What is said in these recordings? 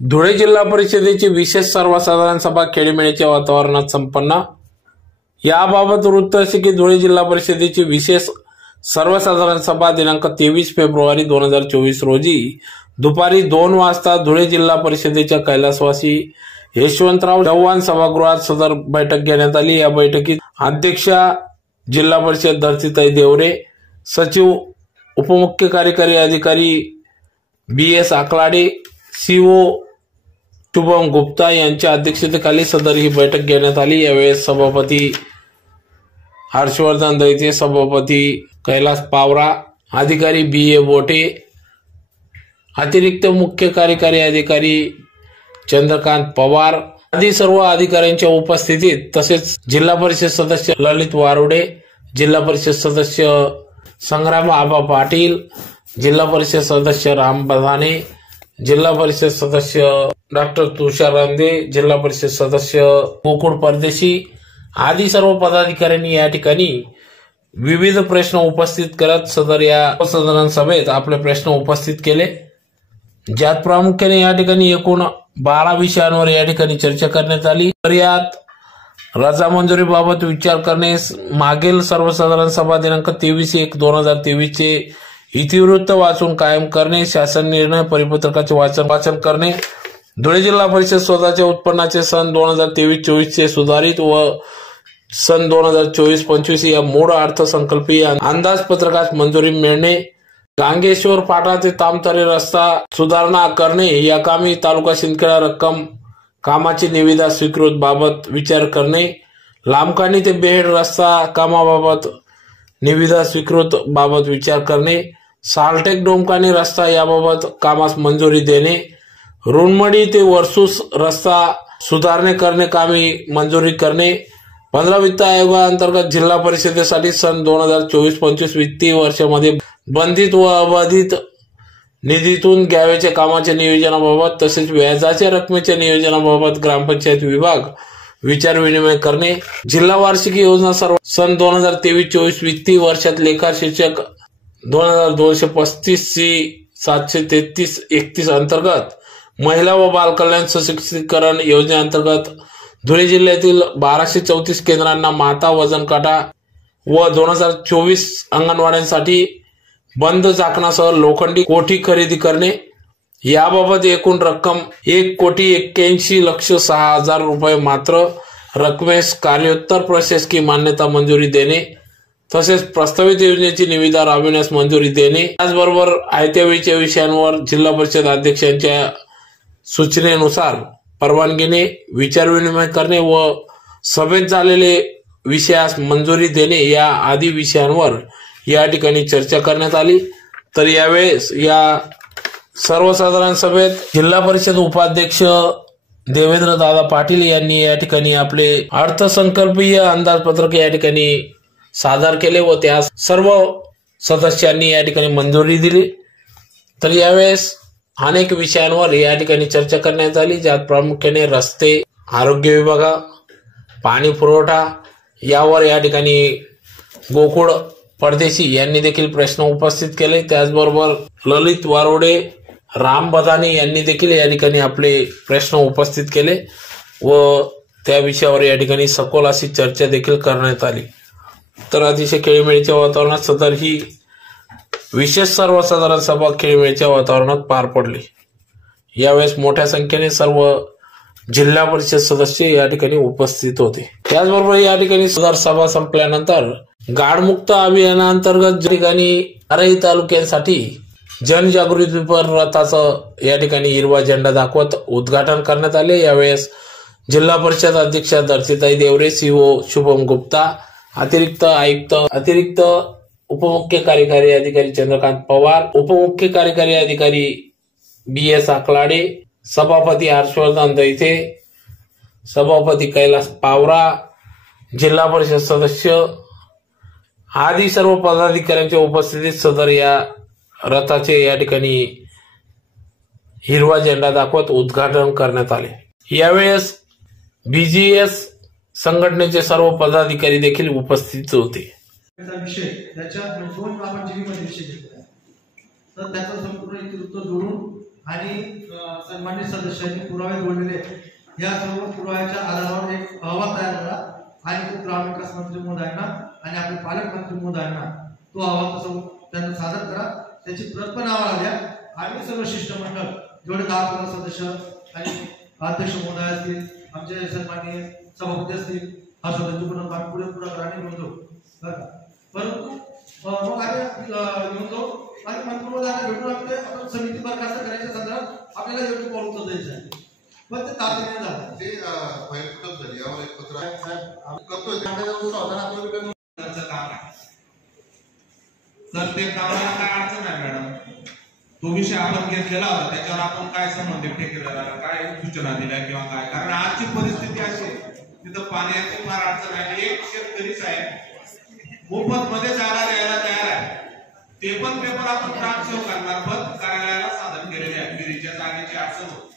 धुळे जिल्हा परिषदेची विशेष सर्वसाधारण सभा खेळीमेळीच्या वातावरणात संपन्न। याबाबत वृत्त असे की धुळे जिल्हा परिषदेची विशेष सर्वसाधारण सभा दिनांक 23 फेब्रुवारी 2024 रोजी दुपारी 2 वाजता धुळे जिल्हा परिषदेच्या कैलासवासी यशवंतराव चव्हाण सभागृहात सदर बैठक घेण्यात आली। या बैठकीत अध्यक्षा जिल्हा परिषद धरतीताई देवरे, सचिव उपमुख्य कार्यकारी अधिकारी BS आकलाडे, CO शुभम गुप्ता यांच्या अध्यक्षतेखाली सदर ही बैठक घेण्यात आली। यावेळी सभापती हर्षवर्धन दैते, सभापती कैलास पावरा, अधिकारी BA बोटे, अतिरिक्त मुख्य कार्यकारी अधिकारी चंद्रकांत पवार आदी सर्व अधिकाऱ्यांच्या उपस्थितीत तसेच जिल्हा परिषद सदस्य ललित वारुडे, जिल्हा परिषद सदस्य संग्राम आबा पाटील, जिल्हा परिषद सदस्य राम बधाने, जिल्हा परिषद सदस्य डॉक्टर तुषार रांदे, जिल्हा परिषद सदस्य गोकुळ परदेशी आदी सर्व पदाधिकाऱ्यांनी या ठिकाणी विविध प्रश्न उपस्थित करत सदर या सर्वसाधारण सभेत आपले प्रश्न उपस्थित केले। ज्यात प्रामुख्याने या ठिकाणी एकूण 12 विषयांवर या ठिकाणी चर्चा करण्यात आली। तर यात रजा मंजुरीबाबत विचार करणे, मागील सर्वसाधारण सभा दिनांक 23/1/2023 चे इतिवृत्त वाचून कायम करणे, शासन निर्णय परिपत्रकाचे वाचन करणे, धुळे जिल्हा परिषद स्वतःच्या उत्पन्नाचे सन 2023-24 चे सुधारित व सन 2024-25 या मूळ अर्थसंकल्पीय अंदाजपत्रकास मंजुरी मिळणे, गांगेश्वर फाटा ते तामतरे रस्ता सुधारणा करणे या कामी तालुका शिंदखेडा रक्कम कामाची निविदा स्वीकृत बाबत विचार करणे, लांबकानी ते बेहेड रस्ता कामाबाबत निविदा स्वीकृत बाबत विचार करणे, सालटेक डोमकानी रस्ता याबाबत कामास मंजुरी देणे, रुणमडी ते वर्सूस रस्ता सुधारणे करणे कामी मंजुरी करणे, 15 वित्त आयोगाअंतर्गत जिल्हा परिषदेसाठी सन 2024-25 वित्तीय वर्षामध्ये बंधित व अबाधित निधीतून घ्यावयाच्या कामाच्या नियोजनाबाबत तसेच व्याजाच्या रकमेच्या नियोजनाबाबत ग्रामपंचायत विभाग विचार विनिमय करणे, जिल्हा वार्षिक योजना सर्व सन 2023-24 वित्तीय वर्षात लेखा शीर्षक 2235 सी 733-31 अंतर्गत महिला व बाल कल्याण सशक्तीकरण योजनेअंतर्गत धुळे जिल्ह्यातील 1234 केंद्रांना माता वजन काटा व 2024 अंगणवाड्यांसाठी बंद झाकणासह लोखंडी कोठी खरेदी करणे याबाबत एकूण रक्कम 1,81,06,000 रुपये मात्र रकमेस कार्योत्तर प्रशासकीय मान्यता मंजुरी देणे तसेच प्रस्तावित योजनेची निविदा राबविण्यास मंजुरी देणे, त्याचबरोबर आयत्यावेळीच्या विषयांवर जिल्हा परिषद अध्यक्षांच्या सूचनेनुसार परवानगीने विचार विनिमय करणे व सभेत झालेले विषयास मंजुरी देणे या आदी विषयांवर या ठिकाणी चर्चा करण्यात आली। तर यावेळेस या सर्वसाधारण सभेत जिल्हा परिषद उपाध्यक्ष देवेंद्र दादा पाटील यांनी या ठिकाणी आपले अर्थसंकल्पीय अंदाजपत्रक या ठिकाणी सादर केले व त्या सर्व सदस्यांनी या ठिकाणी मंजुरी दिली। तर यावेळेस अनेक विषयांवर या ठिकाणी चर्चा करण्यात आली, ज्यात प्रामुख्याने रस्ते, आरोग्य विभाग, पाणी पुरवठा यावर या ठिकाणी गोकुळ परदेशी यांनी देखील प्रश्न उपस्थित केले। त्याचबरोबर ललित वारुडे, राम बधाने यांनी देखील या ठिकाणी आपले प्रश्न उपस्थित केले व त्या विषयावर या ठिकाणी सखोल अशी चर्चा देखील करण्यात आली। तर अतिशय खेळीमेळीच्या वातावरणात सदर ही विशेष सर्वसाधारण सभा खेळीमेळीच्या वातावरणात पार पडली। यावेळेस मोठ्या संख्येने सर्व जिल्हा परिषद सदस्य या ठिकाणी उपस्थित होते। त्याचबरोबर या ठिकाणी सदर सभा संपल्यानंतर गाडमुक्त अभियानाअंतर्गत ठिकाणी 12 तालुक्यांसाठी जनजागृतीपर रथाचं या ठिकाणी हिरवा झेंडा दाखवत उद्घाटन करण्यात आले। यावेळेस जिल्हा परिषद अध्यक्षा धरतीताई देवरे, CO शुभम गुप्ता, अतिरिक्त आयुक्त, अतिरिक्त उपमुख्य कार्यकारी अधिकारी चंद्रकांत पवार, उपमुख्य कार्यकारी अधिकारी BS आकलाडे, सभापती हर्षवर्धन दैते, सभापती कैलास पावरा, जिल्हा परिषद सदस्य आदी सर्व पदाधिकाऱ्यांच्या उपस्थितीत सदर या रथाचे या ठिकाणी हिरवा झेंडा दाखवत उद्घाटन करण्यात आले। यावेळेस BGS संघटनेचे सर्व पदाधिकारी देखील उपस्थित होते। विषय त्याच्या 2 आपण जीबीमध्ये विषय घेतला तर त्याचा संपूर्ण इतिवृत्त जोडून आणि सन्मान्य सदस्यांनी पुरावे जोडलेले या सर्व पुराव्याच्या आधारावर एक अहवाल तयार करा आणि तो ग्रामविकास मंत्री महोदयांना आणि आपले पालकमंत्री महोदयांना तो अहवाल तसं त्यांना सादर करा। त्याची प्रत पण आम्हाला द्या। आम्ही सर्व शिष्टमंडळ जेवढे 10-15 सदस्य आणि अध्यक्ष महोदय असतील, आमचे सन्माननीय सभापती असतील, हा सदस्य पण आम्ही पुढे कराने घेऊन जाऊ बरं। परंतु मग आम्ही घेऊन जाऊ आणि मंत्री महोदयांना भेटून आपण समिती बरखास्त करायच्या संदर्भात आपल्याला योग्य पाऊल उचलायचं आहे। पण ते तातडीने झालं ते फाईल कुठं झाली यावर एक पत्र आहे साहेब करतोय त्याचं काम आहे। तर ते कामाला काय अडचण आहे मॅडम? तो विषय आपण घेतलेला होता, त्याच्यावर आपण काय संबंधित ठेकेदाराला काय सूचना दिल्या किंवा काय? कारण आजची परिस्थिती अशी तिथं पाण्याची फार अडचण आहे। एक शेतकरी साहेब मोफत मध्ये जागा द्यायला तयार आहे, ते पण पेपर आपण ग्रामसेवकांमार्फत कार्यालयाला सादर केलेले आहे। विहिरीच्या जागेची अडचण होती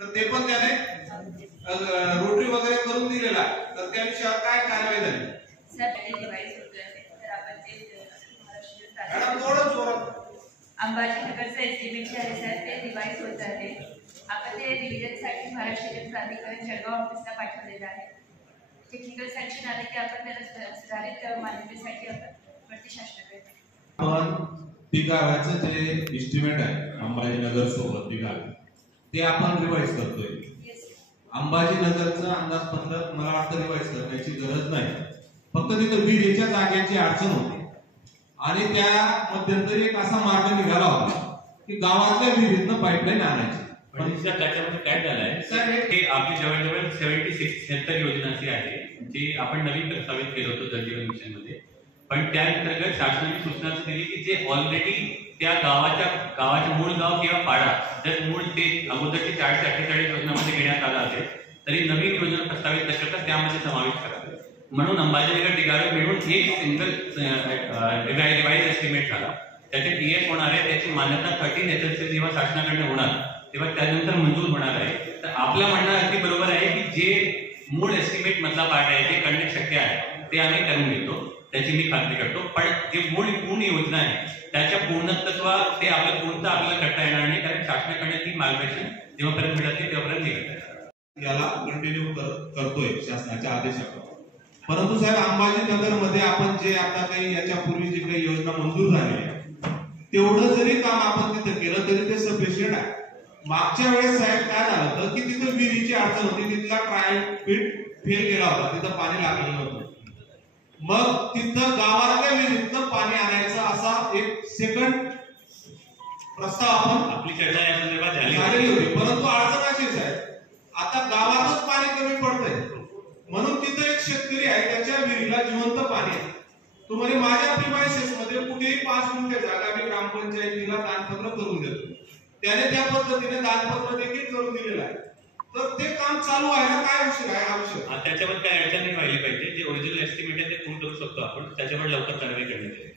तर ते पण त्याने रोटरी वगैरे करून दिलेला आहे, तर त्या विषयावर काय कारवाई झाली? मॅडम थोडं जोरात अंबाजीनगरचं एस्टिमेट जे आहे सर ते रिवाइज होत आहे। आपण ते रिव्हिजनसाठी महाराष्ट्र जल प्राधिकरण जळगाव ऑफिसला पाठवलेलं आहे। टेक्निकल सँक्शन आले की आपण त्याला सुधारित मान्यतेसाठी आपण वरती शासनाकडे आपण पिकाव्याचं जे एस्टिमेट आहे अंबाजीनगर सोबत पिकावे ते आपण रिवाइज करतोय। अंबाजीनगरचं अंदाजपत्रक मला वाटतं रिवाइज करण्याची गरज नाही, फक्त तिथं विहिरीच्या जागेची अडचण होती आणि त्या मध्यंतरी एक असा मार्ग निघाला होता की गावातल्या विहिरीतनं पाईपलाईन आणायची। पण त्याच्यामध्ये काय झालंय सर, हे आपली जवळजवळ 76 योजना अशी आहे जी आपण नवीन प्रस्तावित केलं होतं जल जीवन मिशन मध्ये, पण त्या अंतर्गत शासनाने सूचना दिली की जे ऑलरेडी त्या गावाच्या मूळ गाव किंवा पाडा जर मूळ ते अगोदरची 40-48 योजनामध्ये घेण्यात आला असेल तरी नवीन योजना प्रस्तावित न करता त्यामध्ये समावेश करावे म्हणून अंबाजीनगर टिकावे मिळून एक सिंगल रिवाइज एस्टिमेट झाला। त्याचे टीएस होणार आहे, त्याची मान्यता 13 एसएलसी जेव्हा शासनाकडनं होणार तेव्हा त्यानंतर मंजूर होणार आहे। तर आपलं म्हणणं अगदी बरोबर आहे की जे मूळ एस्टिमेट मधला पार्ट आहे ते करणे शक्य आहे ते आम्ही करून घेतो, त्याची मी खात्री करतो। पण जे पूर्ण योजना आहे त्याच्या पूर्णत्व ते आपल्याला करता येणार नाही, कारण शासनाकडे ती मार्गदर्शन जेव्हापर्यंत मिळत नाही तेव्हापर्यंत निघत याला कंटिन्यू करतोय शासनाच्या आदेशाप्रमाणे। परंतु साहेब अंबाजीनगर मध्ये आपण जे आता काही याच्यापूर्वी जी काही योजना मंजूर झाली तेवढं जरी काम आपण तिथं केलं तरी ते सफिशियंट आहे। मागच्या वेळेस साहेब काय झालं होतं की तिथं विहिरीची अडचण होती, तिथला ट्रायल पीठ फेल केला होता, तिथं पाणी लागलं नव्हतं, मग तिथं गावातल्या विहिरीतनं पाणी आणायचं असा एक सेकंड प्रस्ताव आपण आपली चर्चा या संदर्भात झालेली होती। परंतु अडचण अशीच आहे आता गावातच पाणी कमी पडतंय म्हणून तिथं एक शेतकरी आहे त्याच्या विहिरीला जिवंत पाणी आहे। तुम्हाला माझ्या प्रिमायसेस मध्ये कुठेही 5 गुंठे जागा मी ग्रामपंचायतीला दानपत्र करून देतो, त्याने त्या पद्धतीने दानपत्र देखील करून दिलेलं आहे, तर ते काम चालू आहे ना? काय विषय आहे आवश्यक त्याच्यामध्ये काय अडचण नाही व्हायला पाहिजे, जे ओरिजिनल एस्टिमेट आहे ते पूर्ण करू शकतो आपण, त्याच्यावर लवकर कारवाई करण्यात येईल।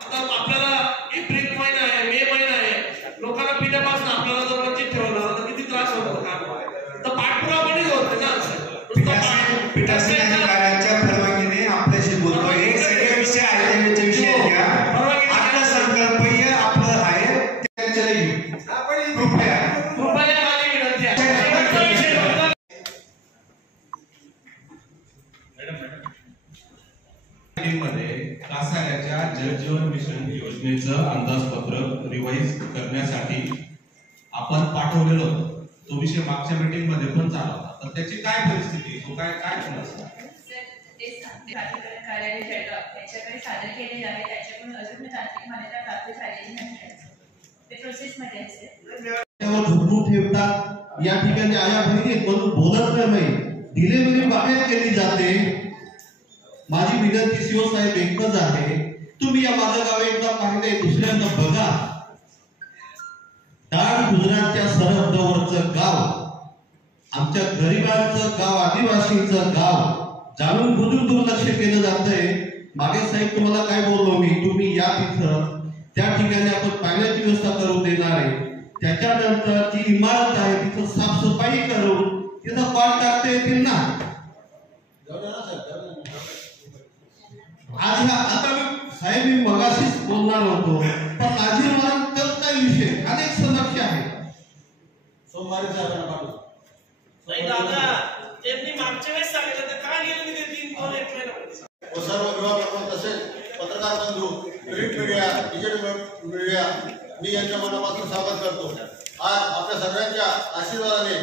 आता आपल्याला एप्रिल महिना आहे, मे महिना आहे, लोकांना पिण्यापासून आपल्याला जर वंचित ठेवलं तर किती त्रास होतो काम, तर पाठपुरावा पण होत ना पिठाच्या परवानगीने आपल्याशी बोलतोय, हे सगळे विषय आहे विषय आपला संकल्प आपलं आहे त्याच्याला घेऊ कृपया मध्ये कासाऱ्याच्या जल जीवन मिशन योजनेचं अंदाजपत्रक रिवाइज करण्यासाठी आपण पाठवलेलं होतं, तो विषय मागच्या मीटिंग मध्ये पण झाला होता, तर त्याची काय परिस्थिती, तो काय समस्या? कार्यालय जळगाव त्याच्याकडे सादर केलेले आहे, त्याच्याकडून अजून तांत्रिक मान्यता प्राप्त झालेली नाही, ते प्रोसेसमध्ये झुकून ठेवतात। या ठिकाणी आया बहिणी म्हणून बोलत नाही, डिलिव्हरी बाहेर केली जाते। माझी विनंती सीओ साहेब एकच आहे, तुम्ही या माझ्या गावी एकदा पाहिले, दुसऱ्यांदा बघा। डाळ गुजरातच्या सरहद्दवरचं गाव, आमच्या गरिबांचं गाव, आदिवासींचं गाव जाणून बुजून दुर्लक्ष केलं जातंय। मागे साहेब तुम्हाला काय बोललो मी, तुम्ही या तिथं त्या ठिकाणी आपण पाण्याची व्यवस्था करून देणार आहे, त्याच्यानंतर जी इमारत आहे तिथं साफसफाई करून तिथं कॉल टाकता येतील ना। आज आता मी साहेब मी मगाशीच बोलणार होतो, पण नाझीर मला तर काय विषय अनेक समस्या आहेत, सोमवारी साहेबांना पाठवू. नाही दादा, त्यांनी मागच्या वेळेस सांगितलं तर काय गेलं ते 3-2 महिन्यामध्ये. सर्व विभाग तसेच पत्रकार बंधू, प्रिंट मीडिया, डिजिटल मीडिया, मी यांच्या मनापासून स्वागत करतो. आज आपल्या सगळ्यांच्या आशीर्वादाने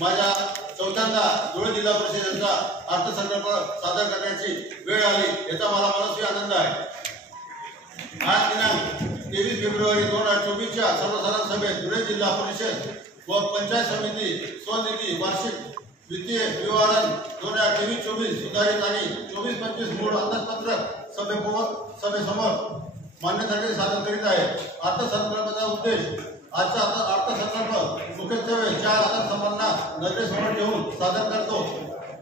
माझ्या चौथ्यांदा धुळे जिल्हा परिषदेचा अर्थसंकल्प सादर करण्याची वेळ आली, याचा मला मनस्वी आनंद आहे. आज दिनांक 23 फेब्रुवारी 2024 सर्वसाधारण सभेत धुळे जिल्हा परिषद व पंचायत समिती स्वनिधी वार्षिक वित्तीय विवरण 2023-24 सुधारित आणि 24-25 मूळ अंदाजपत्रक सभेसमोर मान्यतेसाठी सादर करीत आहे. अर्थसंकल्पाचा उद्देश आजचा अर्थसंकल्प मुख्यत्वे 4 आधारस्तंभांना नजरेसमोर ठेवून सादर करतो.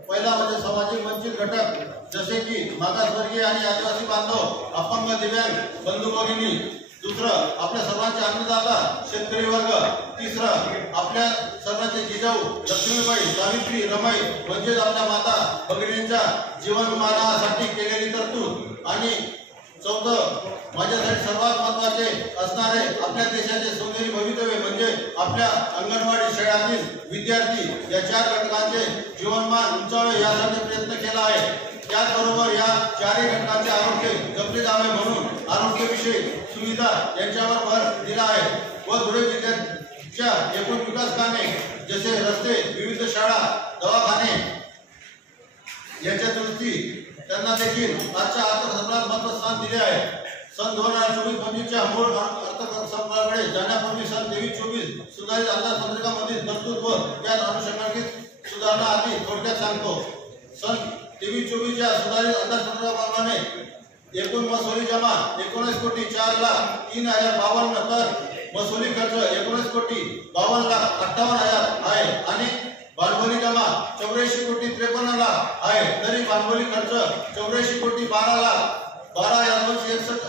पहिला म्हणजे सामाजिक वंचित घटक जसे की मागासवर्गीय आणि आदिवासी बांधव, अपंग, दिव्यांग बंधू भगिनी. दुसरं आपल्या सर्वांचे अन्नदाता शेतकरी वर्ग. तिसरं आपल्या सर्वांचे जिजाऊ लक्ष्मीबाई, सावित्री, रमाई म्हणजेच आपल्या माता भगिनींच्या जीवनमानासाठी केलेली तरतूद. आणि चौथं माझ्यासाठी सर्वात महत्त्वाचे असणारे आपल्या देशाचे सोनेरी भवितव्य म्हणजे आपल्या अंगणवाडी शाळांतील विद्यार्थी. या 4 घटकांचे जीवनमान उंचावे यासाठी प्रयत्न केला आहे. त्याचबरोबर या 4ही घटकांचे आरोग्य जपले जावे म्हणून आरोग्यविषयी सुविधा यांच्यावर भर दिला आहे. व धुळे जिल्ह्याच्या एकूण विकास कामे जसे रस्ते, विविध शाळा, दवाखाने यांच्या दुरुस्ती त्यांना देखील आजच्या अर्थसंकल्पात महत्त्वाचे स्थान दिले आहे. सन 2024-25 मूळ अर्थसंकल्पाकडे जाण्यापूर्वी सन 23-24 सुधारित अंदाजपत्रकामधील तरतूद व त्यात अनुषंगाने सुधारणा आधी थोडक्यात सांगतो. सन 23-24 सुधारित अंदाजपत्रकाप्रमाणे एकूण महसुली जमा 19,04,03,052 तर महसुली खर्च 19,52,58,000 आहे आणि भांडवली जमा 84,53,53,00,000 आहे. तरी भांडवली खर्च 84,12,12,261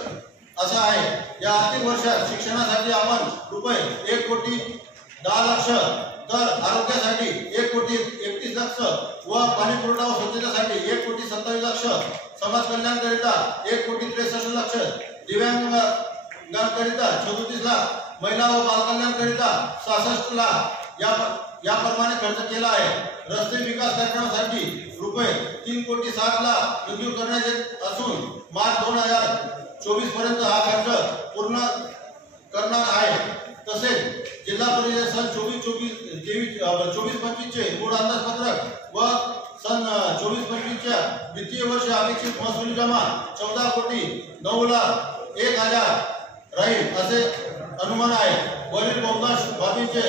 असा आहे. या आर्थिक वर्षात शिक्षणासाठी आपण रुपये 1,10,00,000 तर आरोग्यासाठी 1,31,00,000 व पाणी पुरवठा व स्वच्छतेसाठी 1,27,00,000, समाज कल्याणकरिता 1,63,00,000, दिव्यांगांकरिता 34,00,000, महिला व बालकल्याणकरिता 66,00,000 याप्रमाणे खर्च केला आहे. रस्ते विकास कार्यक्रमासाठी रुपये 3,07,00,000 मंजूर करण्यात येत असून मार्च 2024 पर्यंत हा खर्च पूर्ण करणार आहे. तसेच जिल्हा परिषद सन 24-25 मूळ अंदाजपत्रक व सन 24-25 वित्तीय वर्ष अपेक्षित महसुली जमा 14,09,01,000 राहील असे अनुमान आहे. वरील बहुतांश बाबींचे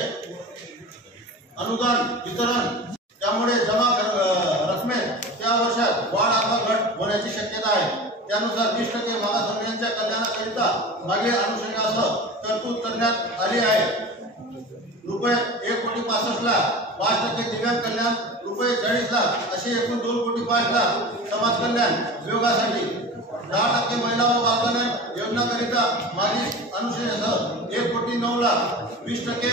अनुदान वितरण त्यामुळे जमा रकमेत त्या वर्षात वाढ अथवा घट होण्याची शक्यता आहे. त्यानुसार 20% मागासवर्गीयांच्या कल्याणाकरिता मागील अनुषंगासह तरतूद करण्यात आली आहे. रुपये 1,65,00,000 5% दिव्यांग कल्याण, रुपये 40,00,000 असे एकूण 2,05,00,000 समाज कल्याण विभागासाठी, 10% महिला व बालकल्याण योजनाकरिता मागील अनुषंगासह 1,09,00,000 20%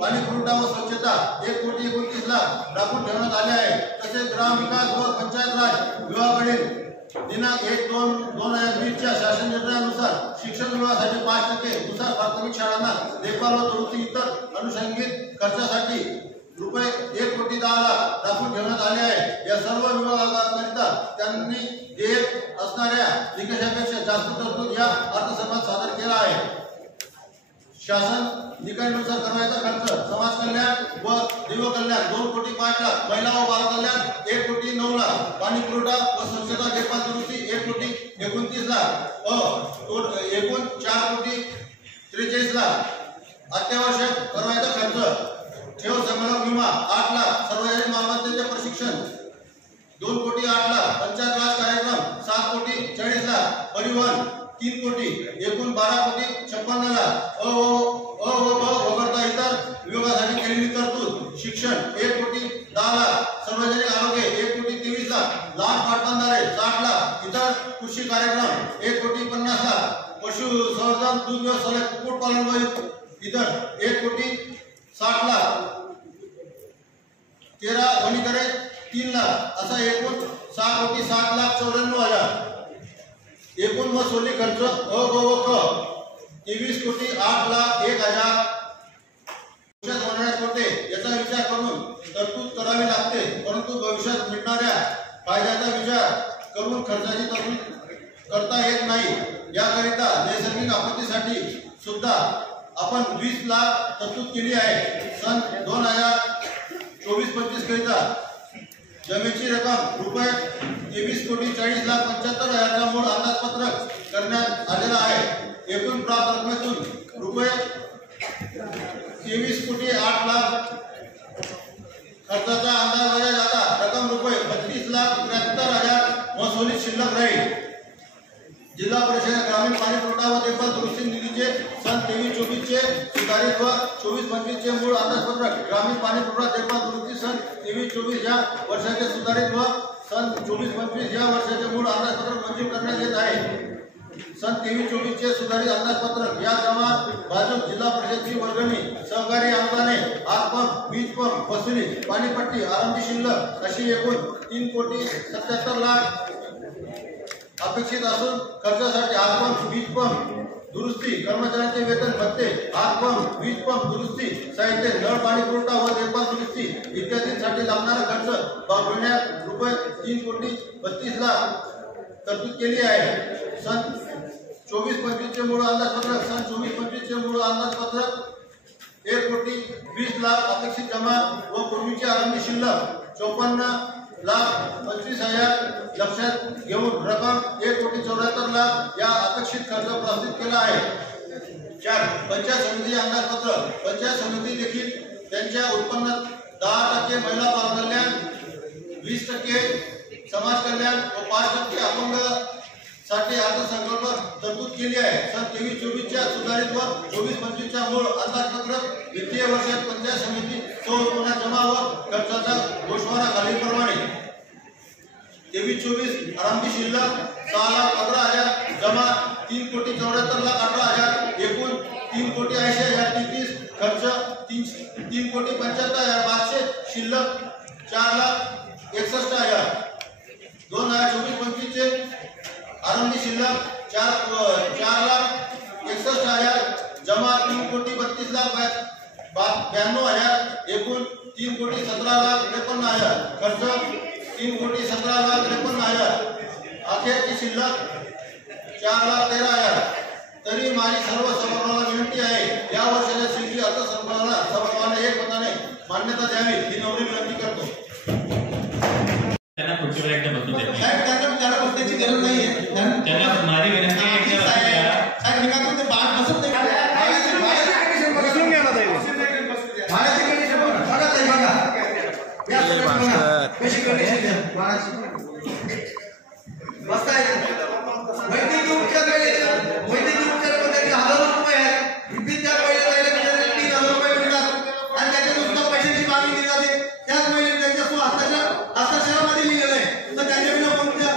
पाणी पुरवठा व स्वच्छता 1,29,00,000 राखून ठेवण्यात आले आहे. तसेच ग्रामविकास व पंचायत राज विभागाकडील दिनांक 1/2/2020 शासन निर्णयानुसार शिक्षण विभागासाठी 5% नुसार प्राथमिक शाळांना देखभाल व दुरुस्ती इतर अनुषंगिक खर्चासाठी रुपये 1,10,00,000 राखून ठेवण्यात आले आहे. या सर्व विभागांकरिता त्यांनी देयक असणाऱ्या निकषापेक्षा जास्त तरतूद या अर्थसंकल्पात सादर केला आहे. शासन निकालानुसार करवायचा खर्च समाज कल्याण व दिव्य कल्याण 2,05,00,000, महिला व बाल कल्याण 1,09,00,000, पाणी पुरवठा व स्वच्छता देखभाल दुरुस्ती 1,29,00,000 एकूण 4,43,00,000. अत्यावश्यक करवायचा खर्च ठेव संगणक विमा 8,00,000, सार्वजनिक मालमत्तेचे प्रशिक्षण 2,08,00,000, पंचायत राज कार्यक्रम 7,40,00,000, परिवहन 3 कोटी एकूण 12,56,00,000 वगळता इतर विभागासाठी केलेली तरतूद. शिक्षण 1,10,00,000, सार्वजनिक आरोग्य 1,23,00,000, लहान पाटबंधारे 60,00,000, इतर कृषी कार्यक्रम 1,50,00,000, पशुसंवर्धन, दूध व्यवसाय, कुक्कुटपालन व इतर 1,60,00,000, 13 वनीकरे 3,00,000 असा एकूण 6,60,94,000. एकूण महसुली खर्च क 23,08,01,000 होणाऱ्या कोटे मूळ खर्चाची तरतूद करता येत नाही। याकरिता नैसर्गिक आपत्तीसाठी सुद्धा आपण 20 लाख तरतूद केली आहे। सन 2024-25 करिता जमेची रक्कम रुपये 23,40,75,000 मूळ अंदाजपत्रक करण्यात आलेला आहे। एकूण प्राप्त रकमेतून रुपये 23,08,00,000 खर्चाचा अंदाज वजा जाता रक्कम रुपये 32,73,000 महसुली शिल्लक राहील। जिल्हा परिषद ग्रामीण पाणी पुरवठा व देखभाल दुरुस्ती निधीचे सन 23-24 चे सुधारित व 24-25 चे मूळ अंदाजपत्रक ग्रामीण पाणी पुरवठा देखभाल दुरुस्ती सन 23-24 या वर्षाचे सुधारित व सन 24-25 या वर्षाचे मूळ अंदाजपत्रक मंजूर करण्यात येत आहे। सन 23-24 चे सुधारित अंदाजपत्रक या जमा बाजू जिल्हा परिषदची वर्गणी सहकारी अनुदाने हात पंप वीज पंप वसुली पाणीपट्टी आरंभी शिल्लक अशी एकूण 3,77,00,000 अपेक्षित असून खर्चासाठी हात पंप वीज पंप दुरुस्ती कर्मचाऱ्यांचे वेतन भत्ते हात पंप वीज पंप दुरुस्ती साहित्य नळ पाणी पुरवठा व देखभाल दुरुस्ती इत्यादींसाठी लागणारा खर्च भागविण्यात रुपये 3,32,00,000 तरतूद केली आहे। सन 24-25 चे मूळ अंदाजपत्रक सन 24-25 चे मूळ अंदाजपत्रक 1,20,00,000 अपेक्षित जमा व पूर्वीची आरंभी शिल्लक 54,25,000 लक्षात घेऊन रक्कम 1,74,00,000 या अपेक्षित खर्च प्रस्तावित केला आहे। 4. पंचायत समिती अंदाजपत्रक पंचायत समिती देखील त्यांच्या उत्पन्नात 10% महिला बाल कल्याण 20% समाज कल्याण व 5% अपंग साठी अर्थसंकल्प तरतूद केली आहे। सन 23-24 च्या सुधारित व 24-25 च्या मूळ अंदाजपत्रक वित्तीय वर्षात पंचायत समिती उत्पन्न जमा व खर्चाचा गोषवारा खालीलप्रमाणे 23-24 आरंभी शिल्लक 6,15,000 जमा 3,74,18,000 एकूण 3,80,033 खर्च 3,75,500 शिल्लक 4,61,000 2024-25 चे आरंभी शिल्लक 4,61,000 जमा 3,32,92,000 एकूण 3,17,53,000 खर्च 3,17,53,000 अखेरची शिल्लक 4,13,000। तरी माझी सर्व सभागृहाला विनंती आहे या वर्षाच्या शेवटी अर्थसंकल्पाला सभागृहाने एकमताने मान्यता द्यावी ही नम्र विनंती करतो। त्यांना पुढच्या वेळी एकदा बसून द्या। त्याला बसण्याची गरज नाहीये। त्यांना माझी विनंती आहे की साहेब निघा ते बाळ बसत नाही बसून घ्या ना ताई बाळाची कंडिशन बघा ताई बघा या कशी कंडिशन आहे बाळाची बसताय वैद्यकीय उपचार मध्ये हजारो रुपये आहेत विद्युतच्या वेळेला 3,000 रुपये मिळतात आणि त्याच्या नुसतं पैशाची मागणी केली जाते त्याच वेळेला त्यांच्या हस्ताक्षरामध्ये लिहिलेलं आहे तर त्यांच्या विना कोणत्या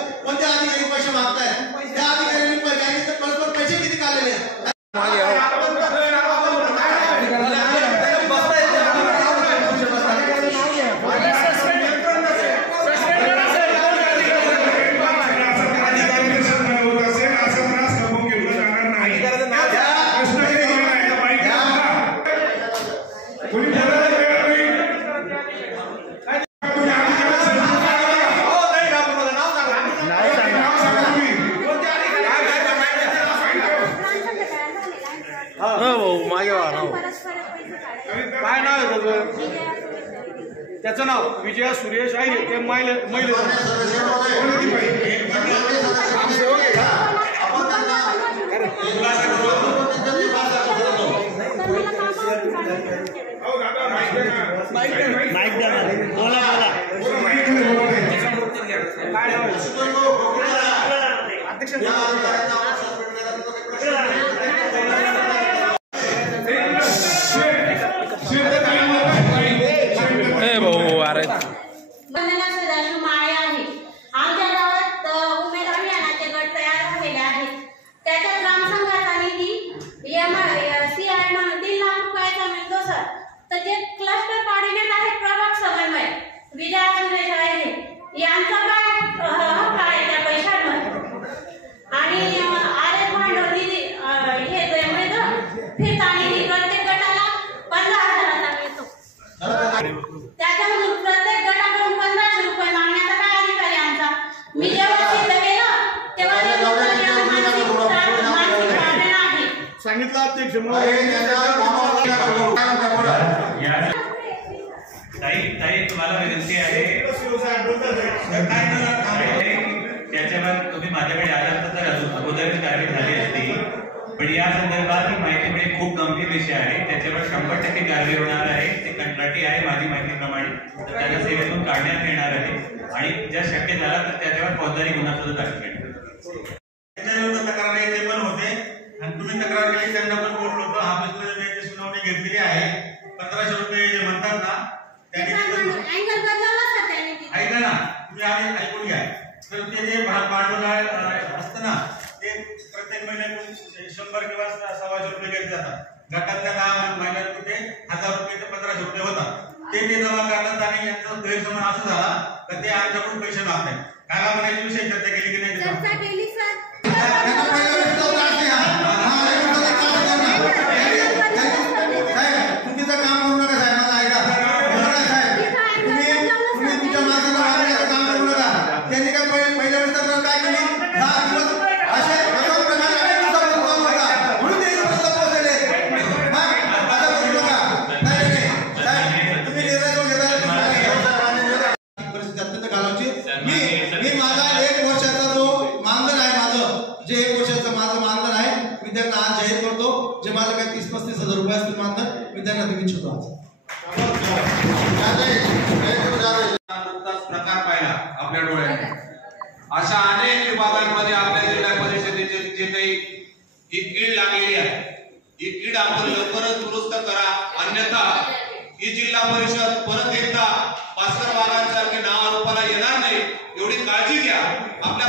अधिकारी पैसे मागतायत त्या अधिकाऱ्यांनी बँकेत परस्पर पैसे किती काढलेले आहेत। काय नाव आहे त्याचं नाव विजया सुरेश आहे ते महिला अध्यक्ष वंदना सदाशिव माळे आहे। आमच्या गावात उमेद अभियानाचे गट तयार झालेले आहेत। त्याच्या ग्रामसंघाचा निधी CR म्हणून 3 लाख रुपयाचा मिळतो सर। तर जे क्लस्टर कोऑर्डिनेट आहेत प्रभाग समन्वय विजया सुरेश आहे यांचा काय हक्क आहे त्या पैशांवर आणि आरे भांडवल निधी हे फिरता निधी प्रत्येक गटाला 15,000चा मिळतो। त्याच्यामधून प्रत्येक गटाकडून 1500 रुपये मागण्याचा काय अधिकार आहे आमचा। मी जेव्हा सिद्ध केलं अध्यक्ष ताई तुम्हाला विनंती आहे त्याच्यावर तुम्ही माझ्याकडे आल्यानंतर तर अगोदर कारवाई झाली असती, पण या संदर्भात ही माहिती मिळणे खूप गंभीर विषय आहे. त्याच्यावर 100% कारवाई होणार आहे. ते कंत्राटी आहे माझी माहितीप्रमाणे, तर त्यांना सेवेतून काढण्यात येणार आहे आणि जर शक्य झाला तर त्याच्यावर फौजदारी गुन्हा सुद्धा दाखल करण्यात तक्रार नाही ते पण होते आणि तुम्ही तक्रार केली त्यांना पण बोललो होतो. ऑफिसमध्ये त्याची सुनावणी घेतलेली आहे. 1500 रुपये जे म्हणतात ना त्यांनी ऐका ना, तुम्ही आम्ही ऐकून घ्या. तर ते जे भांडवल असतं ना ते प्रत्येक महिन्यातून 100 किंवा 125 रुपये घेत जातात. गटातल्या 10 महिन्यात ते 1000 रुपये ते 1500 रुपये होतात. ते जमा करतात आणि यांचा गैरसमज असं झाला तर ते आमच्याकडून पैसे मागतात. काय म्हणायचे विषय चर्चा केली की नाही? चर्चा केली सर. चुकीचं काम करू नका साहेब, माझं ऐका. तुम्ही तुमच्या माणसाला काम करू नका. त्यांनी काय पहिल्या वेळेस काय केली 10 दिवस असे म्हणून ते पोहोचले. आता करू नका. नाही तुम्ही निर्णय परिस्थिती अत्यंत घालावची. मी माझा 1 वर्षाचा जो मानधन आहे, माझं जे 1 वर्षाचं माझं मानधन आहे मी त्यांना आज जाहीर करतो. जे माझं काय 30-35 हजार रुपये असतील मानधन मी त्यांना देऊ इच्छितो. आज प्रकार पाहिला आपल्या डोळ्याने. अशा अनेक विभागांमध्ये आपल्या जिल्हा परिषदेचे जे काही ही कीड लागलेली आहे, ही कीड आपण लवकरच दुरुस्त करा, अन्यथा ही जिल्हा परिषद परत एकदा भास्कर वाघांसारखे नावारूपाला येणार नाही एवढी काळजी घ्या. आपल्या